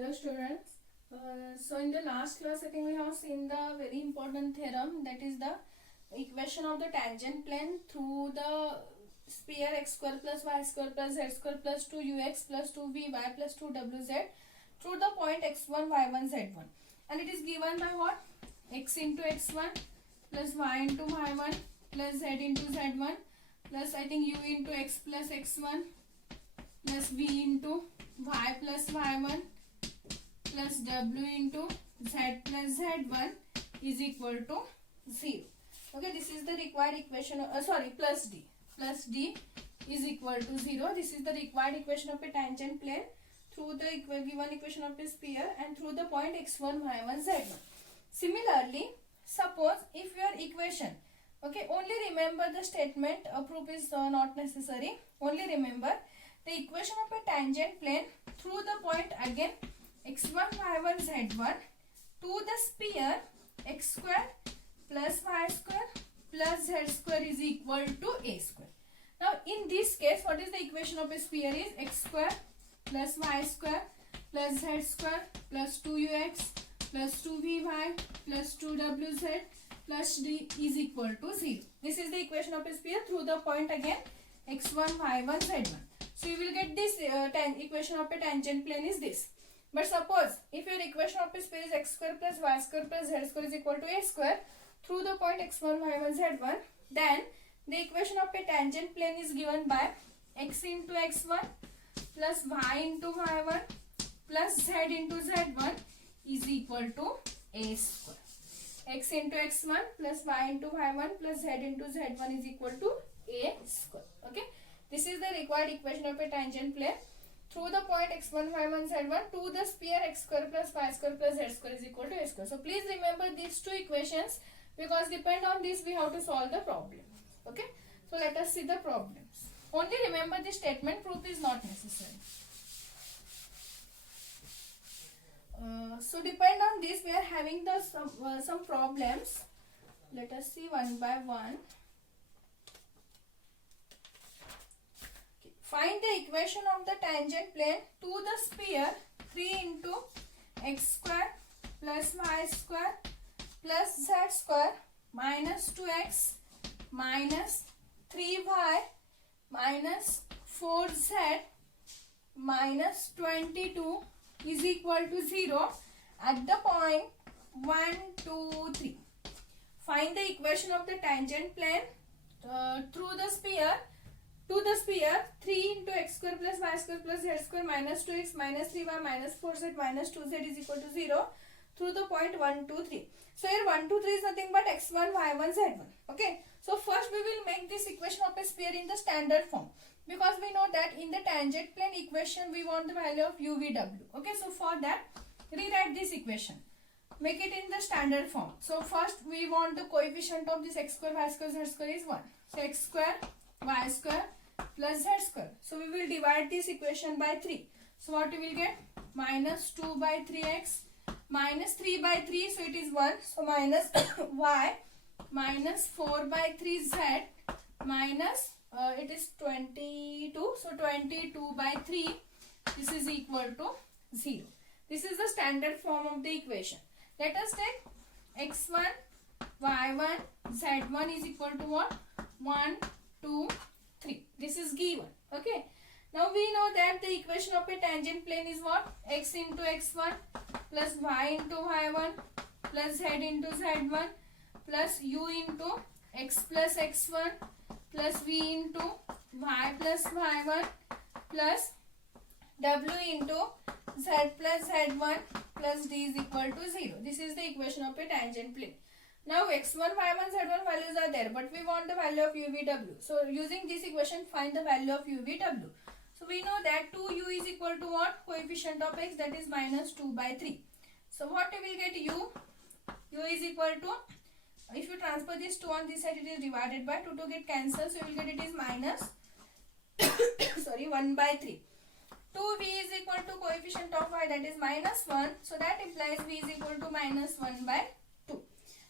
Hello students. So in the last class, I think we have seen the very important theorem, that is the equation of the tangent plane through the sphere x square plus y square plus z square plus 2ux plus 2vy plus 2wz through the point x1 y1 z1, and it is given by what? X into x1 plus y into y1 plus z into z1 plus I think u into x plus x1 plus v into y plus y1 plus w into z plus z1 is equal to 0. Okay, this is the required equation, plus d is equal to 0. This is the required equation of a tangent plane through the given equation of a sphere and through the point x1 y1 z1. Similarly, suppose if your equation, okay, only remember the statement, proof is not necessary, only remember the equation of a tangent plane through the point again x1 y1 z1 to the sphere x square plus y square plus z square is equal to a square. Now in this case, what is the equation of a sphere is x square plus y square plus z square plus 2ux plus 2vy plus 2wz plus d is equal to 0. This is the equation of a sphere through the point again x1 y1 z1. So you will get this equation of a tangent plane is this. But suppose if your equation of a sphere is x square plus y square plus z square is equal to a square through the point x1 y1 z1, then the equation of a tangent plane is given by x into x1 plus y into y1 plus z into z1 is equal to a square. X into x1 plus y into y1 plus z into z1 is equal to a square. Okay, this is the required equation of a tangent plane through the point x1 y1 z1 to the sphere x square plus y square plus z square is equal to a square. So please remember these two equations, because depend on this we have to solve the problem. Okay, so let us see the problems. Only remember the statement, proof is not necessary. So depend on this we are having the some problems. Let us see one by one. Find the equation of the tangent plane to the sphere 3 into x square plus y square plus z square minus 2x minus 3y minus 4z minus 22 is equal to 0 at the point 1, 2, 3. Find the equation of the tangent plane through the sphere to the sphere 3 into x square plus y square plus z square minus 2x minus 3y minus 4z minus 2z is equal to 0 through the point 1, 2, 3. So here 1, 2, 3 is nothing but x1, y1, z1. Okay. So first we will make this equation of a sphere in the standard form, because we know that in the tangent plane equation we want the value of UVW. Okay. So for that, rewrite this equation. Make it in the standard form. So first we want the coefficient of this x square, y square, z square is 1. So x square, y square plus z square. So we will divide this equation by 3. So what we will get? Minus 2 by 3x minus 3 by 3. So it is 1. So minus y minus 4 by 3z minus it is 22. So 22 by 3. This is equal to 0. This is the standard form of the equation. Let us take x1, y1, z1 is equal to what? 1, 2, 3. This is given. Okay. Now we know that the equation of a tangent plane is what? X into x1 plus y into y1 plus z into z1 plus u into x plus x1 plus v into y plus y1 plus w into z plus z1 plus d is equal to 0. This is the equation of a tangent plane. Now x1, y1, z1 values are there, but we want the value of UVW. So using this equation, find the value of UVW. So we know that 2u is equal to what? Coefficient of x, that is minus 2 by 3. So what we will get u? U is equal to, if you transfer this 2 on this side, it is divided by 2 to get cancelled. So you will get it is minus 1 by 3. 2v is equal to coefficient of y, that is minus 1. So that implies v is equal to minus 1 by 2.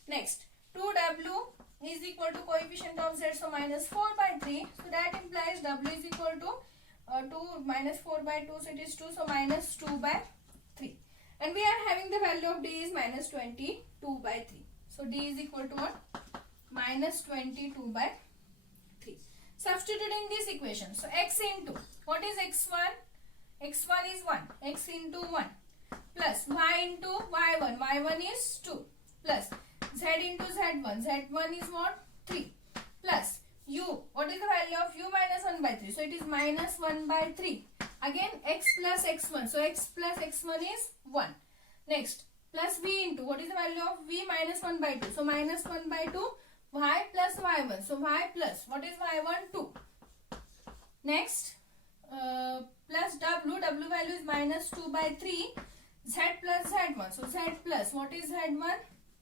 Next, 2w is equal to coefficient of z, so minus 4 by 3. So that implies w is equal to 2 minus 4 by 2, so it is 2, so minus 2 by 3. And we are having the value of d is minus 22 by 3. So d is equal to what? Minus 22 by 3. Substituting this equation. So x into, what is x1? x1 is 1. x into 1 plus y into y1. y1 is 2 plus z into z1. z1 is what? 3 plus u. What is the value of u minus 1 by 3? So it is minus 1 by 3. Again x plus x1. So x plus x1 is 1. Next plus v into, what is the value of v minus 1 by 2? So minus 1 by 2. Y plus y1. So y plus, what is y1? 2. Next plus w. W value is minus 2 by 3. Z plus z1. So z plus, what is z1?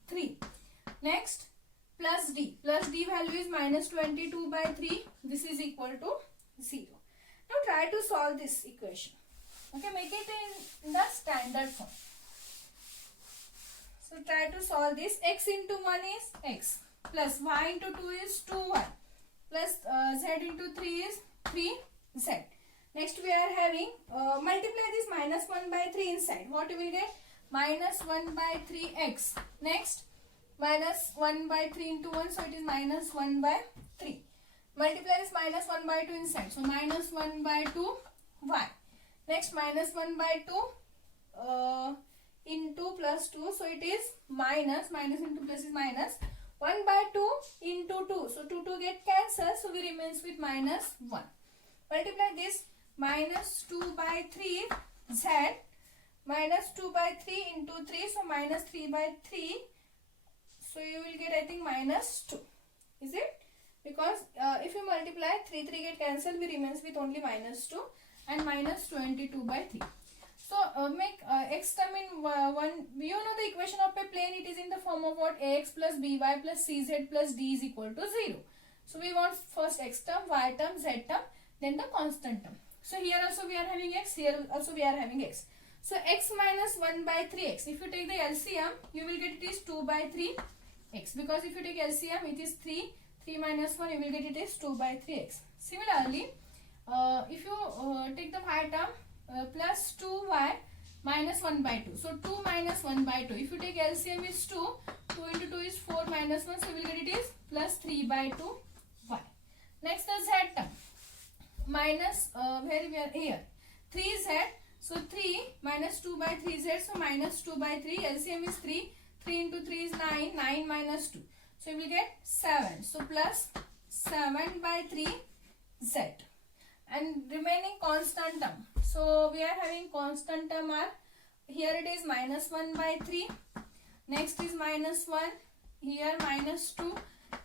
3. Next plus d. Plus d value is minus 22 by 3. This is equal to 0. Now try to solve this equation. Okay, make it in the standard form. So try to solve this. X into 1 is x plus y into 2 is 2y plus z into 3 is 3z. Next we are having, multiply this minus 1 by 3 inside. What you will get? Minus 1 by 3x. Next minus 1 by 3 into 1. So it is minus 1 by 3. Multiply this minus 1 by 2 inside. So minus 1 by 2 y. Next minus 1 by 2 into plus 2. So it is minus into plus is minus. 1 by 2 into 2. So 2 get cancelled. So we remains with minus 1. Multiply this minus 2 by 3 z. Minus 2 by 3 into 3. So minus 3 by 3. So you will get, I think, minus 2. Is it? Because if you multiply 3 get cancelled, we remains with only minus 2 and minus 22 by 3. So make x term in 1. You know the equation of a plane. It is in the form of what? Ax plus by plus cz plus d is equal to 0. So we want first x term, y term, z term, then the constant term. So here also we are having x, here also we are having x. So x minus 1 by 3x. If you take the LCM, you will get it is 2 by 3x. Because if you take LCM, it is 3. 3 minus 1, you will get it is 2 by 3x. Similarly, if you take the y term, plus 2y minus 1 by 2. So 2 minus 1 by 2. If you take LCM is 2. 2 into 2 is 4 minus 1. So you will get it is plus 3 by 2 y. Next the z term. Minus, where we are here. 3z. So 3 minus 2 by 3z. So minus 2 by 3. LCM is 3. 3 into 3 is 9. 9 minus 2. So you will get 7. So plus 7 by 3 z. And remaining constant term. So we are having constant term are, here it is minus 1 by 3. Next is minus 1. Here minus 2.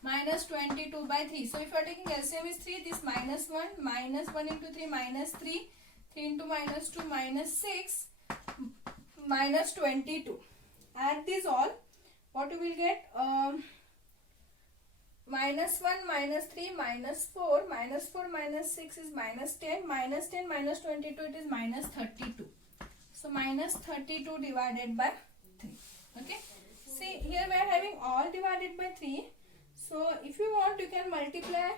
Minus 22 by 3. So if you are taking LCM is 3. This minus 1. Minus 1 into 3 minus 3. 3 into minus 2 minus 6. Minus 22. Add these all. What you will get? Minus 1 minus 3 minus 4. Minus 4 minus 6 is minus 10. Minus 10 minus 22 it is minus 32. So minus 32 divided by 3. Okay. See here we are having all divided by 3. So if you want you can multiply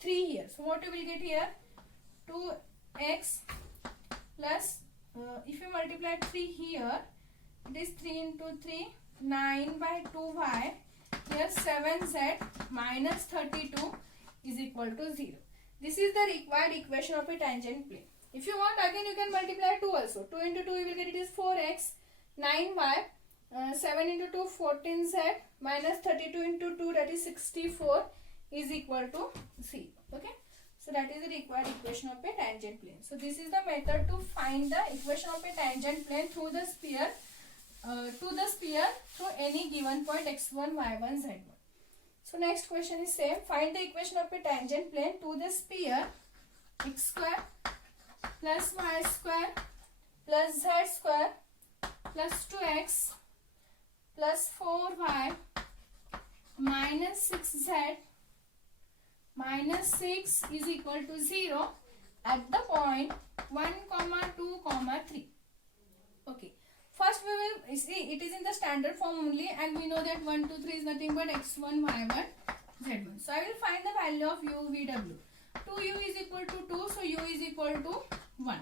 3 here. So what you will get here? 2x plus if you multiply 3 here, it is 3 into 3, 9 by 2y. Here 7z minus 32 is equal to 0. This is the required equation of a tangent plane. If you want, again you can multiply 2 also. 2 into 2 you will get it is 4x, 9y, 7 into 2 14z minus 32 into 2 that is 64 is equal to 0. Okay. So that is the required equation of a tangent plane. So this is the method to find the equation of a tangent plane through the sphere. Through any given point x1, y1, z1. So next question is same. Find the equation of a tangent plane to the sphere x square plus y square plus z square plus 2x plus 4y minus 6z minus 6 is equal to 0 at the point 1, 2, 3. Okay. First we will see it is in the standard form only, and we know that 1, 2, 3 is nothing but x1, y1, z1. So I will find the value of u, v, w. 2u is equal to 2, so u is equal to 1.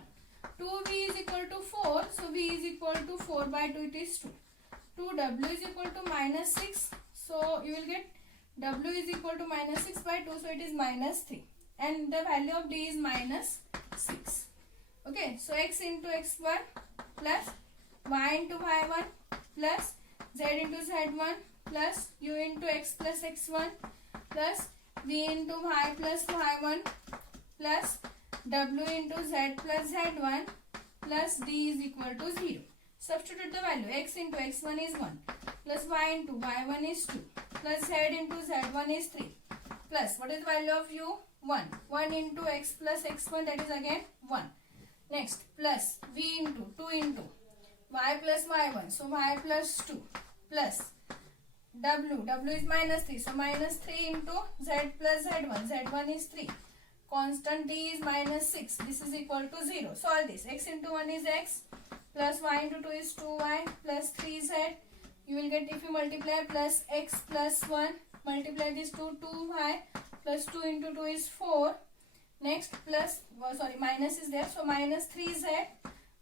2v is equal to 4, so v is equal to 4 by 2, it is 2. 2w is equal to minus 6, so you will get w is equal to minus 6 by 2, so it is minus 3. And the value of d is minus 6. Okay, so x into x1 plus y into y1 plus z into z1 plus u into x plus x1 plus v into y plus y1 plus w into z plus z1 plus d is equal to 0. Substitute the value. X into x1 is 1 plus y into y1 is 2 plus z into z1 is 3 plus what is the value of u? 1. 1 into x plus x1, that is again 1. Next plus v into 2 into y plus y1, so y plus 2 plus w is minus 3, so minus 3 into z plus z1, z1 is 3. Constant d is minus 6, this is equal to 0. Solve this. X into 1 is x plus y into 2 is 2y plus 3z. You will get, if you multiply, plus x plus 1, multiply this to 2y plus 2 into 2 is 4. Next plus, minus is there, so minus 3z,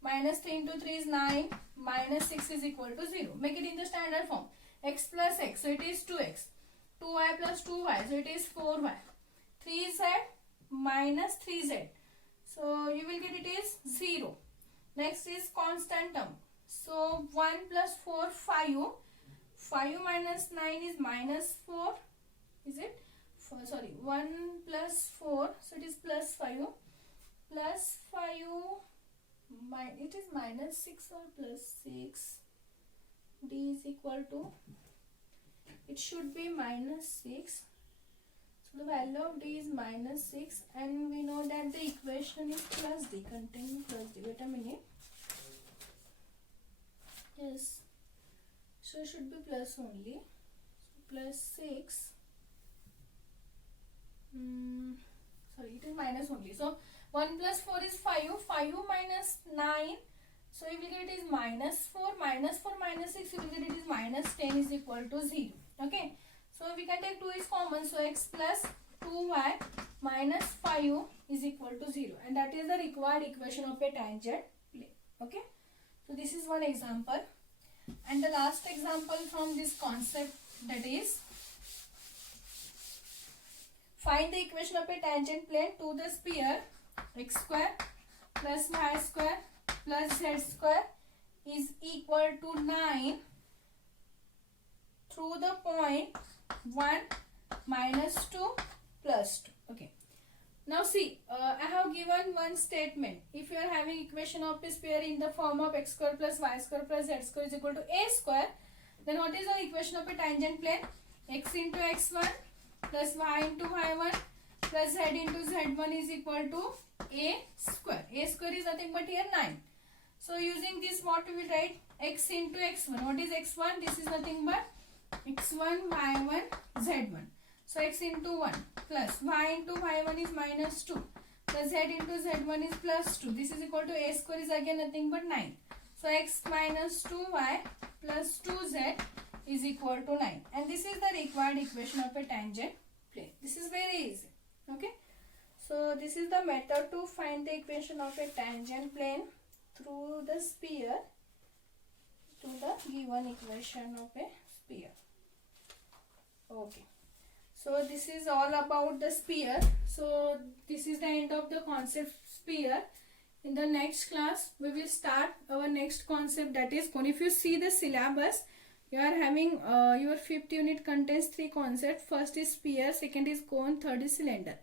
minus 3 into 3 is 9, minus 6 is equal to 0. Make it in the standard form. X plus x, so it is 2x. 2y plus 2y, so it is 4y. 3z minus 3z, so you will get it is 0. Next is constant term. So 1 plus 4, 5. 5 minus 9 is minus 4. Is it? 1 plus 4, so it is plus 5. Plus 5, it is minus 6 or plus 6. D is equal to, it should be minus 6. So the value of d is minus 6, and we know that the equation is plus d, containing plus d. Wait a minute. Yes. So it should be plus only. So plus 6. It is minus only. So 1 plus 4 is 5. 5 minus 9. So you will get it is minus 4. Minus 4 minus 6, you will get it is minus 10 is equal to 0. Okay. So we can take 2 is common. So x plus 2y minus 5 is equal to 0. And that is the required equation of a tangent plane. Okay. So this is one example. And the last example from this concept, that is, find the equation of a tangent plane to the sphere x square plus y square plus z square is equal to 9 through the point 1 minus 2 plus 2. Okay. Now see, I have given one statement. If you are having equation of a sphere in the form of x square plus y square plus z square is equal to a square, then what is the equation of a tangent plane? X into x1 plus y into y1 plus z into z1 is equal to a square. A square is nothing but here 9. So using this, what we will write? X into x1. What is x1? This is nothing but x1, y1, z1. So x into 1 plus y into y1 is minus 2 plus z into z1 is plus 2. This is equal to a square is again nothing but 9. So x minus 2y plus 2z is equal to 9. And this is the required equation of a tangent plane. This is very easy. Okay. So this is the method to find the equation of a tangent plane through the sphere to the given equation of a sphere. Okay. So this is all about the sphere. So this is the end of the concept sphere. In the next class, we will start our next concept, that is cone. If you see the syllabus, you are having your 5th unit contains 3 concepts. First is sphere, second is cone, third is cylinder.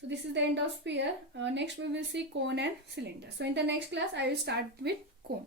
So this is the end of sphere. Next we will see cone and cylinder. So in the next class, I will start with cone.